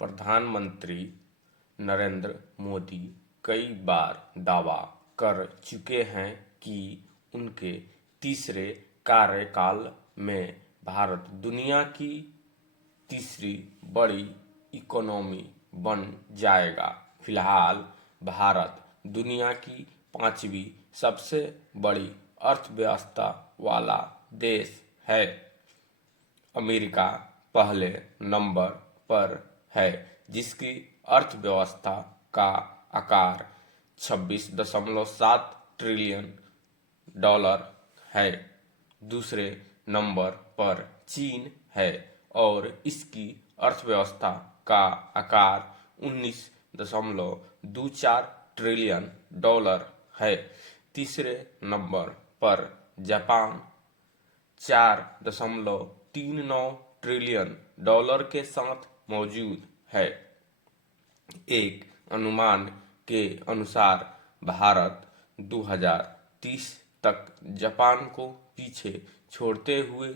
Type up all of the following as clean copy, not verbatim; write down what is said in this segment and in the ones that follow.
प्रधानमंत्री नरेंद्र मोदी कई बार दावा कर चुके हैं कि उनके तीसरे कार्यकाल में भारत दुनिया की तीसरी बड़ी इकोनॉमी बन जाएगा। फिलहाल भारत दुनिया की पांचवी सबसे बड़ी अर्थव्यवस्था वाला देश है। अमेरिका पहले नंबर पर है, जिसकी अर्थव्यवस्था का आकार 26.7 ट्रिलियन डॉलर है। दूसरे नंबर पर चीन है और इसकी अर्थव्यवस्था का आकार 19.24 ट्रिलियन डॉलर है। तीसरे नंबर पर जापान 4.39 ट्रिलियन डॉलर के साथ मौजूद है। एक अनुमान के अनुसार भारत 2030 तक जापान को पीछे छोड़ते हुए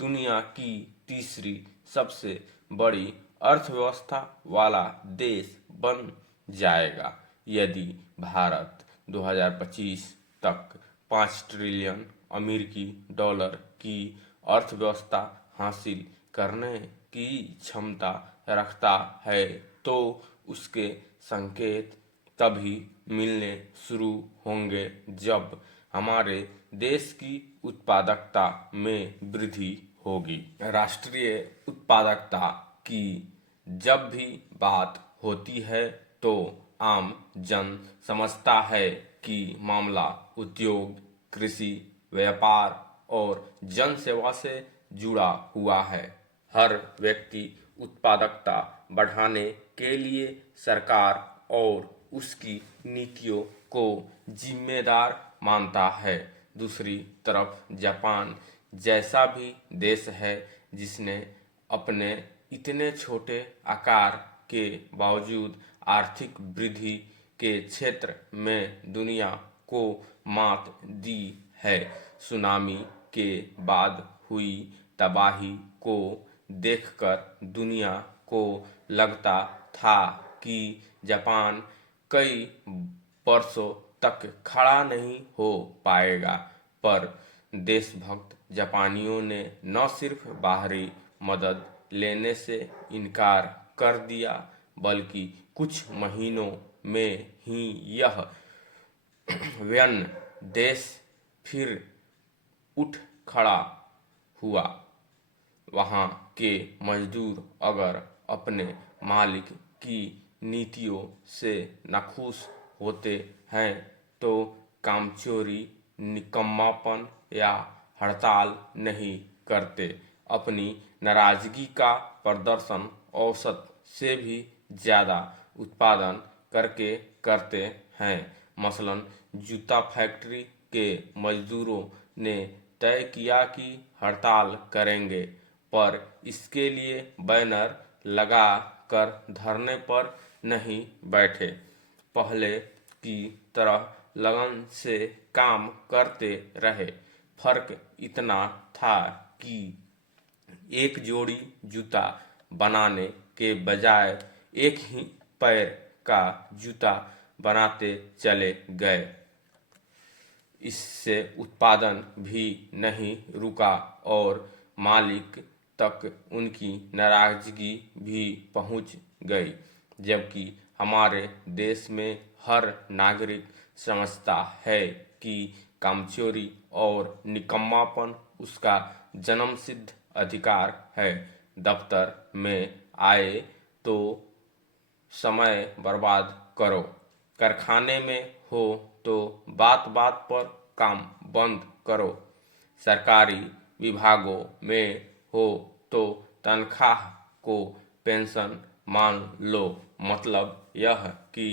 दुनिया की तीसरी सबसे बड़ी अर्थव्यवस्था वाला देश बन जाएगा। यदि भारत 2025 तक 5 ट्रिलियन अमेरिकी डॉलर की अर्थव्यवस्था हासिल करने की क्षमता रखता है तो उसके संकेत तभी मिलने शुरू होंगे जब हमारे देश की उत्पादकता में वृद्धि होगी। राष्ट्रीय उत्पादकता की जब भी बात होती है तो आम जन समझता है कि मामला उद्योग, कृषि, व्यापार और जन सेवा से जुड़ा हुआ है। हर व्यक्ति उत्पादकता बढ़ाने के लिए सरकार और उसकी नीतियों को जिम्मेदार मानता है। दूसरी तरफ जापान जैसा भी देश है जिसने अपने इतने छोटे आकार के बावजूद आर्थिक वृद्धि के क्षेत्र में दुनिया को मात दी है। सुनामी के बाद हुई तबाही को देखकर दुनिया को लगता था कि जापान कई वर्षों तक खड़ा नहीं हो पाएगा, पर देशभक्त जापानियों ने न सिर्फ बाहरी मदद लेने से इनकार कर दिया, बल्कि कुछ महीनों में ही यह व्यन देश फिर उठ खड़ा हुआ। वहाँ के मजदूर अगर अपने मालिक की नीतियों से नाखुश होते हैं तो कामचोरी, निकम्मापन या हड़ताल नहीं करते। अपनी नाराजगी का प्रदर्शन औसत से भी ज़्यादा उत्पादन करके करते हैं। मसलन जूता फैक्ट्री के मजदूरों ने तय किया कि हड़ताल करेंगे, पर इसके लिए बैनर लगा कर धरने पर नहीं बैठे। पहले की तरह लगन से काम करते रहे। फर्क इतना था कि एक जोड़ी जूता बनाने के बजाय एक ही पैर का जूता बनाते चले गए। इससे उत्पादन भी नहीं रुका और मालिक तक उनकी नाराजगी भी पहुंच गई। जबकि हमारे देश में हर नागरिक समझता है कि कामचोरी और निकम्मापन उसका जन्मसिद्ध अधिकार है। दफ्तर में आए तो समय बर्बाद करो, कारखाने में हो तो बात बात पर काम बंद करो, सरकारी विभागों में हो तो तनख्वाह को पेंशन मान लो। मतलब यह कि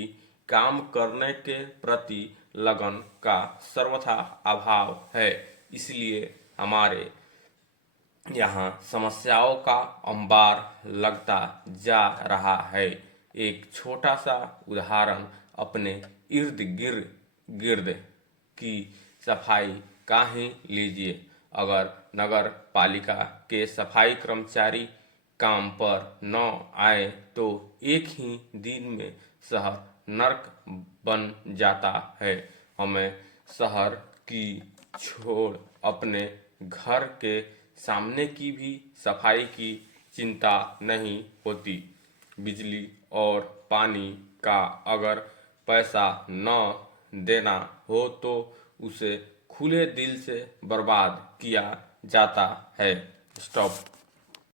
काम करने के प्रति लगन का सर्वथा अभाव है। इसलिए हमारे यहाँ समस्याओं का अंबार लगता जा रहा है। एक छोटा सा उदाहरण अपने इर्द गिर्द की सफाई का ही लीजिए। अगर नगर पालिका के सफाई कर्मचारी काम पर न आए तो एक ही दिन में शहर नर्क बन जाता है। हमें शहर की छोड़ अपने घर के सामने की भी सफाई की चिंता नहीं होती। बिजली और पानी का अगर पैसा न देना हो तो उसे खुले दिल से बर्बाद किया जाता है। स्टॉप।